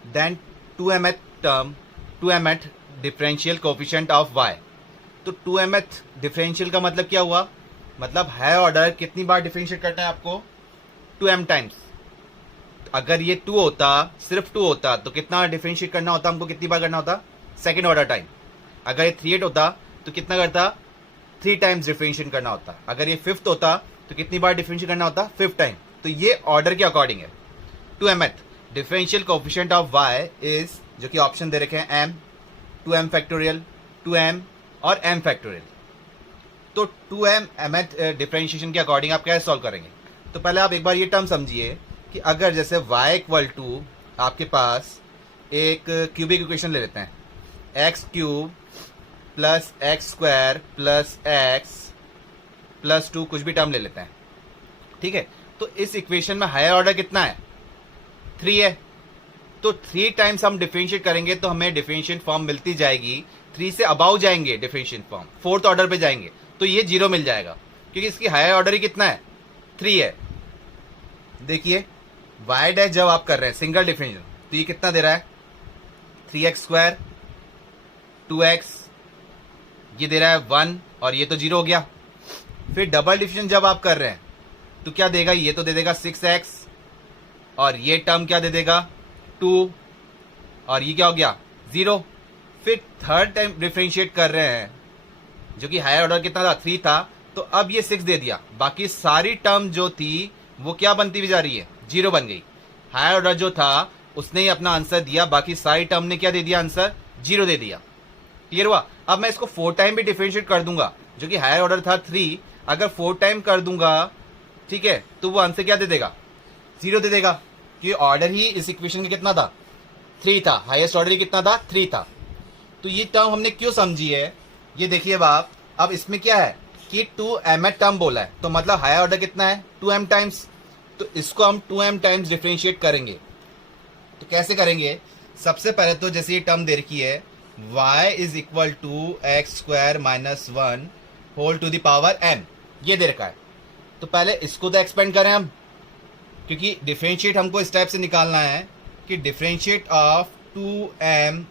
then 2mth differential coefficient of y। तो 2mth डिफरेंशियल का मतलब क्या हुआ, मतलब हायर ऑर्डर कितनी बार डिफरेंशिएट करना है आपको, 2m टाइम्स। अगर ये 2 होता, सिर्फ 2 होता तो कितना डिफरेंशिएट करना होता हमको, कितनी बार करना होता, सेकेंड ऑर्डर टाइम। अगर ये 3/8 होता तो कितना करता, 3 टाइम्स डिफरेंशिएट करना होता। अगर ये 5th होता तो कितनी बार डिफरेंशिएट करना होता, 5th टाइम। तो ये ऑर्डर के अकॉर्डिंग है। 2mth differential coefficient of y is, जो कि ऑप्शन दे रखे हैं, m, 2m फैक्टोरियल, 2m और m फैक्टोरियल। तो 2m mth डिफरेंशिएशन के अकॉर्डिंग आप कैसे सॉल्व करेंगे। तो पहले आप एक बार ये टर्म समझिए कि अगर जैसे y इक्वल टू आपके पास एक क्यूबिक इक्वेशन ले लेते हैं, x cube plus x square plus x plus 2 कुछ भी टर्म ले लेते हैं, ठीक है। तो इस इक्वेशन में हायर ऑर्डर कितना है, 3 है। तो 3 टाइम्स हम डिफरेंशिएट करेंगे तो हमें डिफरेंशिएट फॉर्म मिलती जाएगी, 3 से अबाउ जाएंगे डिफरेंशिएट फॉर्म, 4th ऑर्डर पे जाएंगे तो ये 0 मिल जाएगा, क्योंकि इसकी हायर ऑर्डर ही कितना है, 3 है। देखिए वाई डैश जब आप कर रहे हैं सिंगल डिफरेंशिएशन तो ये कितना दे रहा है, 3x स्क्वायर 2x, ये दे रहा है 1 और ये तो 0 हो गया। फिर डबल डिफरेंशिएशन जब आप कर रहे हैं तो क्या देगा, ये तो दे देगा 6x और ये टर्म क्या दे देगा 2 और ये क्या हो गया 0। फिर थर्ड टाइम डिफरेंशिएट कर रहे हैं जो कि हायर ऑर्डर कितना था, 3 था, तो अब ये 6 दे दिया, बाकी सारी टर्म जो थी वो क्या बनती हुई जा रही है, 0 बन गई। हायर ऑर्डर जो था उसने ही अपना आंसर दिया, बाकी सारी टर्म ने क्या दे दिया, आंसर 0 दे दिया। क्लियर हुआ। अब मैं इसको 4 टाइम भी डिफरेंशिएट कर दूंगा, जो कि हायर ऑर्डर था 3, अगर 4 टाइम कर दूंगा, ठीक है, तो वो आंसर क्या दे देगा, 0 दे देगा, क्योंकि ऑर्डर ही इस इक्वेशन का कितना था, 3 था, हाईएस्ट ऑर्डर ही कितना था, 3 था। तो ये टर्म हमने क्यों समझी है, ये देखिए बाप। अब इसमें क्या है कि 2m टर्म बोला है, तो मतलब हायर ऑर्डर कितना है, 2m टाइम्स। तो इसको हम 2m टाइम्स डिफरेंशिएट करेंगे। तो कैसे करेंगे, सबसे पहले तो जैसे ये टर्म दे रखी है, y is equal to x square minus 1 whole to the power m, ये दे रखा है। तो पहले इसको तो एक्सपेंड करें हम, क्योंकि डिफरेंशिएट हमको इस टाइप से निकालना है कि differentiate of 2m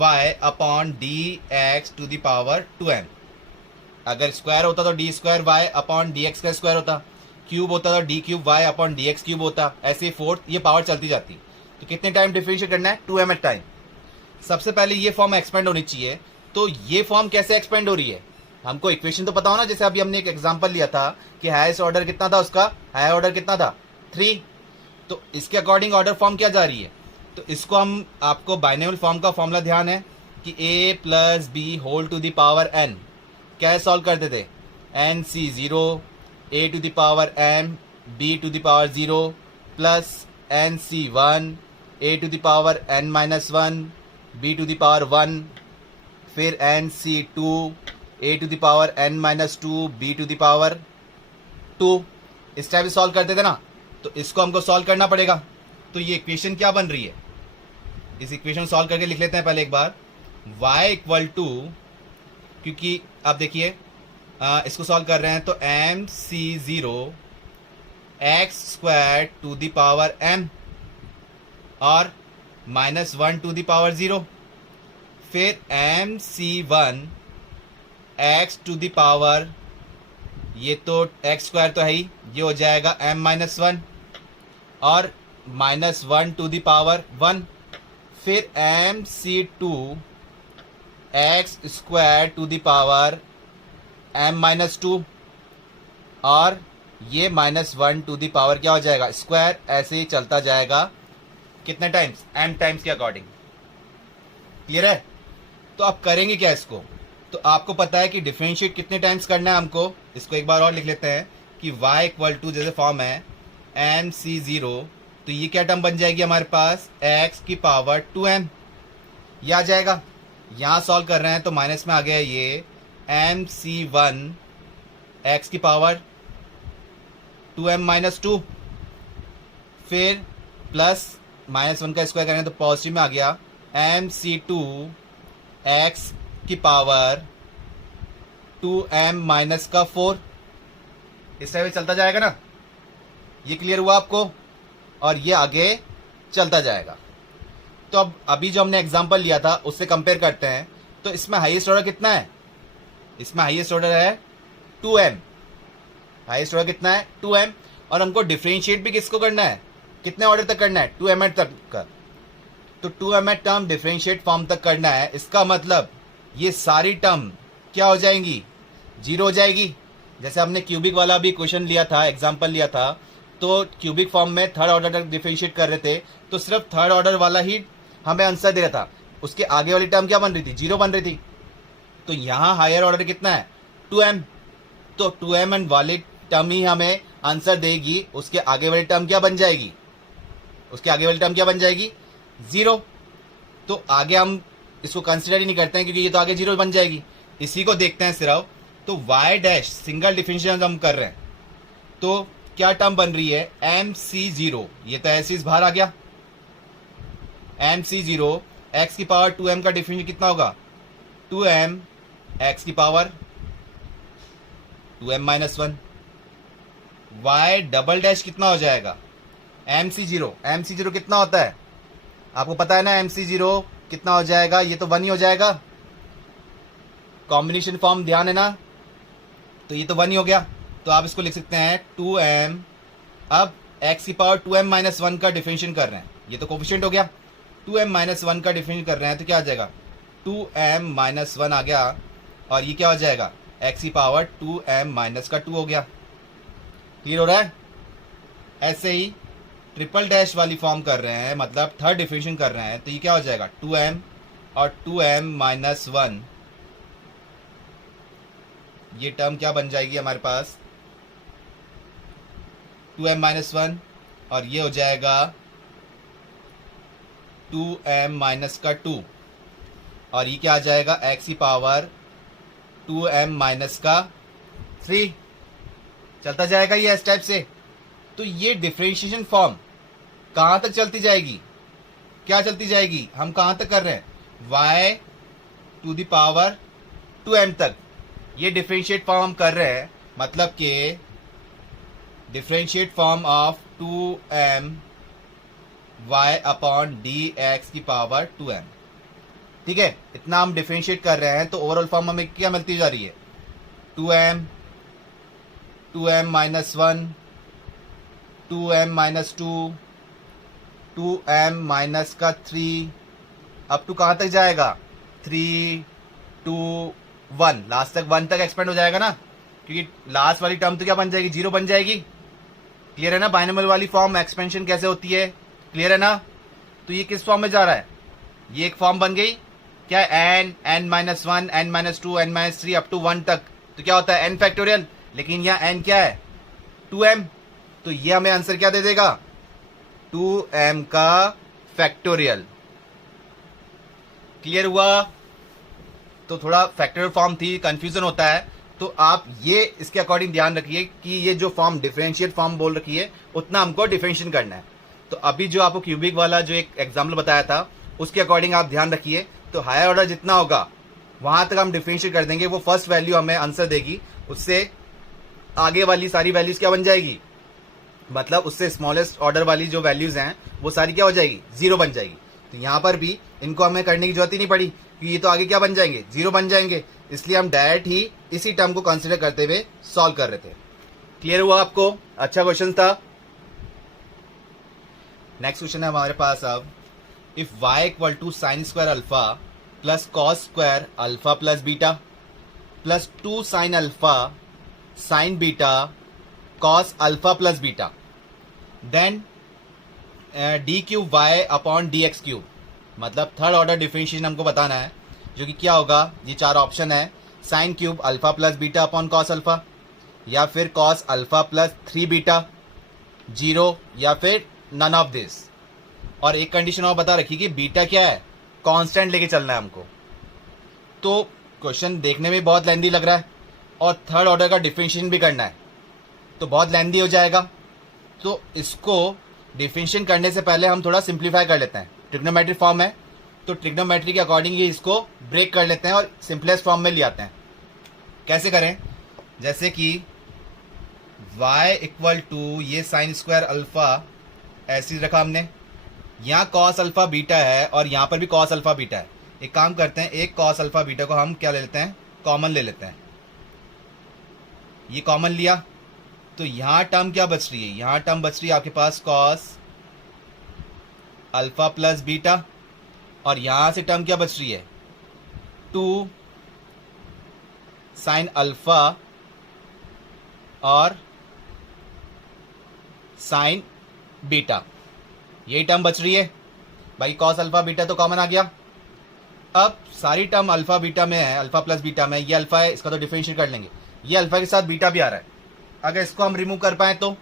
y upon d x to the power 2m। अगर स्क्वायर होता तो d square y upon d x का स्क्वायर होता, क्यूब होता तो d cube y upon d x cube होता, ऐसे 4th ये पावर चलती जाती। तो कितने टाइम डिफरेंशिएट करना है, 2m टाइम। सबसे पहले ये फॉर्म एक्सपेंड होनी चाहिए। तो ये फॉर्म कैसे एक्सपेंड हो रही है, हमको इक्वेशन तो पता हो ना, जैसे अभी हमने एक एग्जांपल लिया था कि हाईएस्ट ऑर्डर कितना था, उसका हायर ऑर्डर कितना था, 3। तो इसके अकॉर्डिंग ऑर्डर फॉर्म क्या जा रही है, तो इसको हम, आपको बाइनोमियल फॉर्म का फॉर्मूला ध्यान है कि a plus b whole to the power n, क्या सॉल्व करते थे, nc 0 a to the power m b to the power 0 plus nc 1 a to the power n minus 1 b to the power 1, फिर nc 2 a to the power n minus 2 b to the power 2। इस टाइप से सॉल्व करते थे ना, तो इसको हमको सॉल्व करना पड़ेगा। तो ये इक्वेशन क्या बन रही है, इस इक्वेशन सॉल्व करके लिख लेते हैं पहले एक बार, y इक्वल टू, क्योंकि आप देखिए इसको सॉल्व कर रहे हैं तो mc0 x square to the power m और माइनस 1 टू द पावर 0, फिर mc1 x to the power, ये तो एक्स स्क्वायर तो है ही, ये हो जाएगा m माइनस 1 और माइनस 1 टू द पावर 1, फिर mc2 x square to the power m minus 2 और ये माइनस 1 टू द पावर क्या हो जाएगा, स्क्वायर, ऐसे ही चलता जाएगा कितने टाइम्स, एम टाइम्स के अकॉर्डिंग। क्लियर है? तो आप करेंगे क्या इसको, तो आपको पता है कि डिफरेंशिएट कितने टाइम्स करना है हमको। इसको एक बार और लिख लेते हैं कि y इक्वल टू जैसे फॉर्म है एम सी जीरो, तो ये क्या टर्म बन जाएगी हमारे पास, x की पावर 2m। ये आ जाएगा, यहाँ सॉल्व कर रहे हैं तो माइनस में आ गया ये एम सी वन एक्स की पावर 2m माइनस 2, फिर प्लस माइनस 1 का स्क्वायर करें तो पॉजिटिव में आ गया एम सी टू एक्स की पावर 2m माइनस का 4। इस तरह चलता जाएगा ना, ये क्लियर हुआ आपको, और ये आगे चलता जाएगा। तो अब अभी जो हमने एग्जांपल लिया था उससे कंपेयर करते हैं, तो इसमें हाईएस्ट ऑर्डर कितना है, इसमें हाईएस्ट ऑर्डर है 2m, हाईएस्ट ऑर्डर कितना है 2m, और हमको डिफरेंशिएट भी किसको करना है, कितने ऑर्डर तक करना है, 2m तक का। तो 2m टर्म डिफरेंशिएट फॉर्म तक करना है, इसका मतलब ये सारी टर्म क्या हो जाएंगी, जीरो हो जाएगी। जैसे हमने क्यूबिक वाला भी क्वेश्चन लिया था, एग्जांपल लिया था, तो क्यूबिक फॉर्म में थर्ड ऑर्डर तक डिफरेंशिएट कर रहे थे, तो सिर्फ थर्ड ऑर्डर वाला ही हमें आंसर दे रहा था, उसके आगे वाली टर्म क्या बन रही थी, जीरो बन रही थी। तो यहाँ हायर ऑर्डर कितना है 2m, तो 2m वाली टर्म ही हमें आंसर देगी, उसके आगे वाली टर्म क्या बन जाएगी, उसके आगे वाली टर्म क्या बन जाएगी, जीरो। तो आगे हम इसको कंसिडर ही नहीं करते हैं क्योंकि ये तो आगे जीरो बन जाएगी। इसी को देखते हैं सिर्फ, तो y डैश सिंगल डिफरेंशियल हम कर रहे हैं, तो क्या टर्म बन रही है एम सी जीरो, ये तो ऐसे बाहर आ गया, एम सी जीरो एक्स की पावर 2m का डिफरेंशियल कितना होगा 2m एक्स की power 2m minus 1, y double dash कितना हो जाएगा एम सी जीरो कितना होता है आपको पता है ना, एम सी जीरो कितना हो जाएगा, ये तो 1 ही हो जाएगा, कॉम्बिनेशन फॉर्म ध्यान है ना, तो ये तो 1 ही हो गया। तो आप इसको लिख सकते हैं 2m, अब x की पावर 2m माइनस 1 का डिफरेंशिएट कर रहे हैं, ये तो कोफिशिएंट हो गया, 2m माइनस 1 का डिफरेंशिएट कर रहे हैं तो क्या आ जाएगा 2m माइनस 1 आ गया, और ये क्या हो जाएगा x की पावर 2m माइनस का 2 हो गया। क्लियर हो रहा है? ऐसे ही ट्रिपल डैश वाली फॉर्म कर रहे हैं, मतलब थर्ड डिफरेंशिएट कर रहे हैं, तो ये क्या हो जाएगा 2m और 2m माइनस 1, ये टर्म क्या बन जाएगी हमारे पास 2m माइनस 1, और ये हो जाएगा 2m माइनस का 2, और ये क्या आ जाएगा x की पावर 2m माइनस का 3। चलता जाएगा ये इस टाइप से। तो ये डिफरेंशिएशन फॉर्म कहाँ तक चलती जाएगी, क्या चलती जाएगी, हम कहाँ तक कर रहे हैं y to the power 2m तक, ये डिफरेंशिएट फॉर्म हम कर रहे हैं, मतलब कि differentiate form of 2m y upon d x की पावर 2m। ठीक है, इतना हम डिफरेंशिएट कर रहे हैं, तो ओवरऑल फॉर्म हमें क्या मिलती जा रही है 2m minus 1, 2m minus 2, 2m minus का 3, अप टू कहाँ तक जाएगा 3, 2, 1, लास्ट तक 1 तक एक्सपेंड हो जाएगा ना, क्योंकि लास्ट वाली टर्म तो क्या बन जाएगी, जीरो बन जाएगी। क्लियर है ना, बाइनोमियल वाली फॉर्म एक्सपेंशन कैसे होती है, क्लियर है ना। तो ये किस फॉर्म में जा रहा है, ये एक फॉर्म बन गई क्या, n minus 1, n minus 2, n minus 3 up to 1 तक, तो क्या होता है n फैक्टोरियल, लेकिन यहाँ n क्या है 2m, तो ये हमें आंसर क्या दे देगा 2m का फैक्टोरियल। क्लियर हुआ? तो थोड़ा फैक्टोरियल फॉर्म थी, कंफ्यूजन होता है, तो आप ये इसके अकॉर्डिंग ध्यान रखिए कि ये जो फॉर्म डिफरेंशिएट फॉर्म बोल रखी है उतना हमको डिफरेंशिएट करना है। तो अभी जो आपको क्यूबिक वाला जो एक एग्जाम्पल बताया था उसके अकॉर्डिंग आप ध्यान रखिए, तो हायर ऑर्डर जितना होगा वहां तक हम डिफरेंशिएट कर देंगे, वो फर्स्ट वैल्यू हमें आंसर देगी, उससे आगे वाली सारी वैल्यूज क्या बन जाएगी, मतलब उससे स्मॉलेस्ट ऑर्डर वाली जो वैल्यूज हैं वो सारी क्या हो जाएगी, जीरो बन जाएगी। तो यहाँ पर भी इनको हमें करने की जरूरत ही नहीं पड़ी, क्योंकि ये तो आगे क्या बन जाएंगे, जीरो बन जाएंगे, इसलिए हम डायरेक्ट ही इसी टर्म को कंसिडर करते हुए सॉल्व कर रहे थे। क्लियर हुआ आपको? अच्छा क्वेश्चन था। नेक्स्ट क्वेश्चन है हमारे पास अब, if y equal to sine square alpha plus cos square alpha plus beta plus 2 sine alpha sine beta cos alpha plus beta, then d cube y upon d x cube, मतलब थर्ड ऑर्डर डिफरेंशिएशन हमको बताना है, जो कि क्या होगा, ये चार ऑप्शन है, sine cube alpha plus beta upon cos alpha, या फिर cos alpha plus 3 beta, zero, या फिर नन ऑफ दिस। और एक कंडीशन और बता रखी कि बीटा क्या है, कांस्टेंट लेके चलना है हमको। तो क्वेश्चन देखने में बहुत लेंदी लग रहा है और थर्ड ऑर्डर का डिफरेंशिएशन भी करना है, तो बहुत लेंदी हो जाएगा। तो इसको डिफरेंशिएशन करने से पहले हम थोड़ा सिंप्लीफाई कर लेते हैं। ट्रिग्नोमेट्री फॉर्म है, तो ट्रिग्नोमेट्री के अकॉर्डिंग ये इसको ब्रेक कर लेते हैं और सिंपलेस्ट फॉर्म में ले आते हैं। कैसे करें, जैसे कि y इक्वल टू ये साइन स्क्वायर अल्फा ऐसे रखा हमने, यहाँ कॉस अल्फा बीटा है और यहाँ पर भी कॉस अल्फा बीटा है। एक काम करते हैं, एक कॉस अल्फा बीटा को हम क्या ले लेते हैं, कॉमन ले लेते हैं। ये कॉमन लिया तो यहाँ टर्म क्या बच रही है, यहाँ टर्म बच रही है आपके पास कॉस अल्फा प्लस बीटा, और यहाँ से टर्म क्या बच रही है, 2 साइन अल्फा और साइन बीटा, यही टर्म बच रही है। भाई कॉस अल्फा बीटा तो कॉमन आ गया। अब सारी टर्म अल्फा बीटा में है, अल्फा प्लस बीटा में, ये अल्फा है, इसका तो डिफरेंशिएट कर लेंगे। ये अल्फा के साथ बीटा भी आ रहा है, अगर इसको हम रिमूव कर पाए तो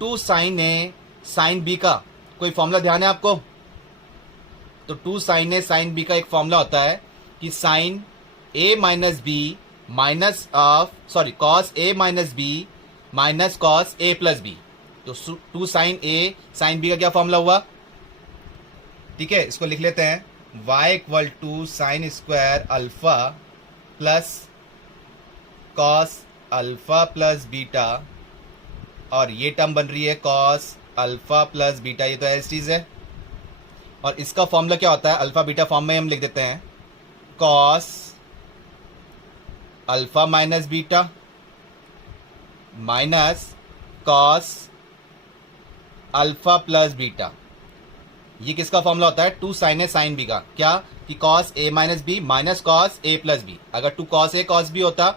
2 साइन ए साइन बी का कोई फॉर्मूला ध्यान है आपको, तो 2 साइन ए साइन बी का एक फॉर्मूला होता है कि sine a minus b minus of cos a minus b minus cos a plus b. तो 2 साइन ए साइन बी का क्या फॉर्मूला हुआ, ठीक है, इसको लिख लेते हैं, y equal to sine square alpha plus cos alpha plus beta, और ये टर्म बन रही है कॉस अल्फा प्लस बीटा, ये तो एज चीज है। और इसका फॉर्मूला क्या होता है, अल्फा बीटा फॉर्म में हम लिख देते हैं cos alpha minus beta minus cos alpha plus beta. ये किसका फॉर्मूला होता है, 2 साइन ए साइन बी का, क्या कि cos a minus b minus cos a plus B. अगर 2 कॉस ए कॉस बी होता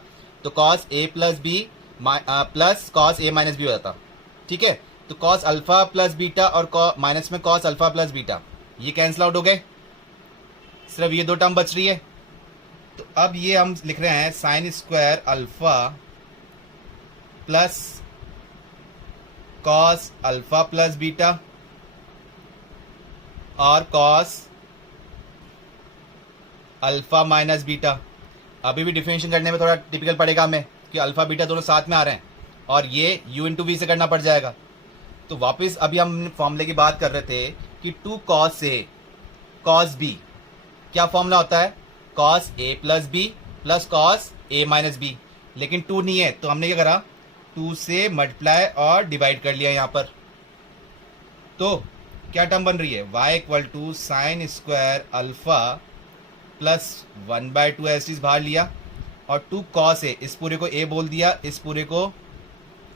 तो cos a plus b plus cos a minus B हो जाता, ठीक है। तो कॉस अल्फा प्लस बीटा और माइनस में कॉस अल्फा प्लस बीटा, ये कैंसिल आउट हो गए, सिर्फ ये 2 टर्म बच रही है। तो अब ये हम लिख रहे हैं sign square alpha plus cos alpha plus beta और कॉस अल्फा माइनस बीटा। अभी भी डिफरेंशिएशन करने में थोड़ा टिपिकल पड़ेगा हमें कि अल्फा बीटा दोनों साथ में आ रहे हैं और ये u इंटू वी से करना पड़ जाएगा। तो वापस अभी हम फॉर्मूले की बात कर रहे थे कि 2 कॉस ए कॉस बी, क्या फॉर्मूला होता है, cos a plus b plus cos a minus B, लेकिन 2 नहीं है तो हमने क्या करा, 2 से मल्टीप्लाई और डिवाइड कर लिया यहाँ पर। तो क्या टर्म बन रही है, y equal to sine square alpha plus 1/2 ऐसे बाहर लिया और 2 कॉस ए, इस पूरे को a बोल दिया, इस पूरे को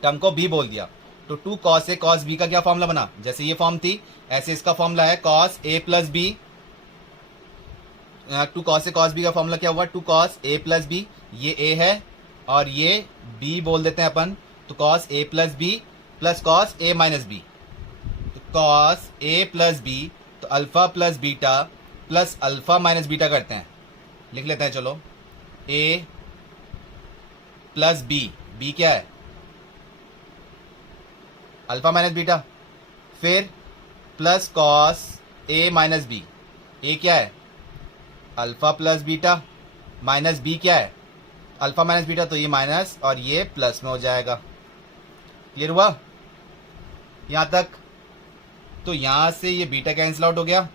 टर्म को b बोल दिया। तो 2 कॉस ए कॉस b का क्या फॉर्मूला बना, जैसे ये फॉर्म थी ऐसे इसका फॉर्मूला है cos a plus b. 2 cos a cos b का फॉर्मूला क्या हुआ, 2 कॉस a प्लस बी, ये a है और ये b बोल देते हैं अपन, तो cos a plus b plus cos a minus b. तो कॉस a प्लस बी, तो alpha plus beta plus alpha minus beta करते हैं, लिख लेते हैं चलो, a प्लस बी, b क्या है, अल्फा माइनस बीटा, फिर plus cos a minus b, a क्या है, alpha plus beta minus b क्या है, अल्फा माइनस बीटा, तो ये माइनस और ये प्लस में हो जाएगा। क्लियर हुआ यहाँ तक। तो यहाँ से ये बीटा कैंसिल आउट हो गया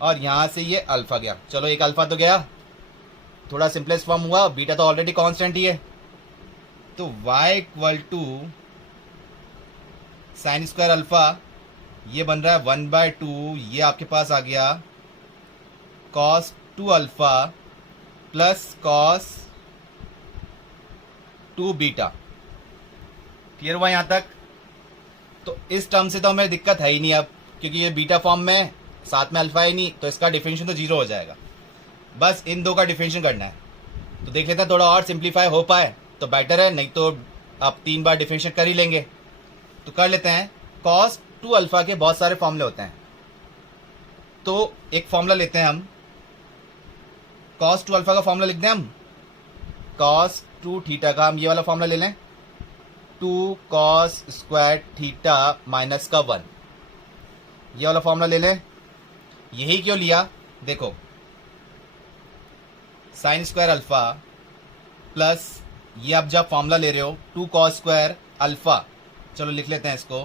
और यहाँ से ये अल्फा गया, चलो एक अल्फा तो गया, थोड़ा सिंपलेस्ट फॉर्म हुआ, बीटा तो ऑलरेडी कांस्टेंट ही है। तो y equal to sine square alpha, ये बन रहा है 1/2, ये आपके पास आ गया cos 2 alpha plus cos 2 beta. Clear हुआ यहाँ तक। तो इस टर्म से तो हमें दिक्कत है ही नहीं अब, क्योंकि ये बीटा फॉर्म में साथ में अल्फा है नहीं, तो इसका डिफरेंशिएशन तो 0 हो जाएगा। बस इन 2 का डिफरेंशिएशन करना है। तो देख लेते हैं थोड़ा और सिंप्लीफाई हो पाए तो बेटर है, नहीं तो आप 3 बार डिफरेंशिएट कर ही लेंगे। तो कर लेते हैं, कॉस टू अल्फा के बहुत सारे फॉर्मूले होते हैं। तो एक फॉर्मूला लेते हैं हम, cos 2 अल्फा का फॉर्मूला लिख दें हम, cos 2 थीटा का हम ये वाला फॉर्मूला ले लें, 2 cos स्क्वायर थीटा माइनस का 1, ये वाला फॉर्मूला ले लें। यही क्यों लिया, देखो साइन स्क्वायर अल्फा प्लस ये आप जब फॉर्मूला ले रहे हो 2 cos स्क्वायर अल्फा, चलो लिख लेते हैं इसको,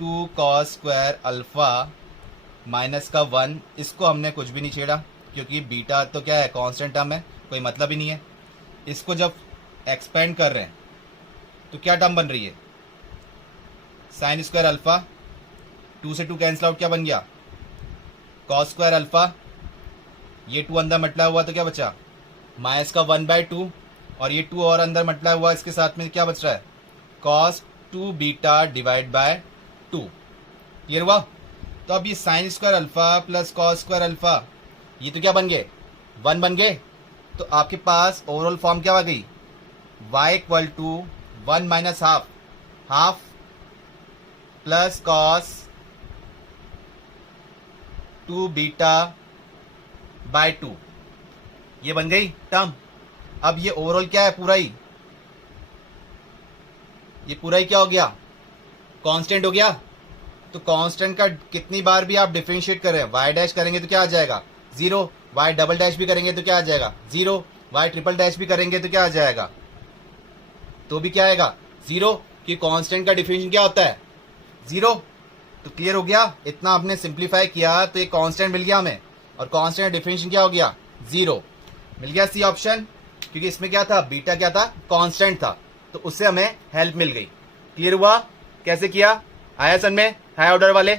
2 cos स्क्वायर अल्फा माइनस का 1, इसको हमने कुछ भी नहीं छेड़ा क्योंकि बीटा तो क्या है, कांस्टेंट टर्म है, कोई मतलब ही नहीं है। इसको जब एक्सपेंड कर रहे हैं तो क्या टर्म बन रही है, साइन स्क्वायर अल्फा, 2 से 2 कैंसिल आउट, क्या बन गया cos स्क्वायर अल्फा, ये 2 अंदर मल्टीप्लाई हुआ तो क्या बचा माइनस का 1/2, और ये 2 और अंदर मल्टीप्लाई हुआ, इसके साथ में क्या बच रहा है cos 2 beta divide by 2। Clear हुआ। तो अब ये sign square alpha plus cos square alpha, ये तो क्या बन गए 1 बन गए। तो आपके पास ओवरऑल फॉर्म क्या आ गई, y equal to 1 minus half, half plus cos 2 beta by 2, ये बन गई टर्म। अब ये ओवरऑल क्या है, पूरा ही, ये पूरा ही क्या हो गया, कांस्टेंट हो गया। तो कांस्टेंट का कितनी बार भी आप डिफरेंशिएट करें, y डैश करेंगे तो क्या आ जाएगा 0, y डबल डैश भी करेंगे तो क्या आ जाएगा 0, y ट्रिपल डैश भी करेंगे तो क्या आ जाएगा, तो भी क्या आएगा 0, कि कांस्टेंट का डिफरेंशिएशन क्या होता है 0। तो क्लियर हो गया, इतना आपने सिंप्लीफाई किया तो एक कांस्टेंट मिल गया हमें, और कांस्टेंट का डिफरेंशिएशन क्या हो गया 0, मिल गया सी ऑप्शन, क्योंकि इसमें क्या था, बीटा क्या था, कांस्टेंट था, तो उससे हमें हेल्प मिल गई। क्लियर हुआ, कैसे किया, आया सन में, हाई ऑर्डर वाले।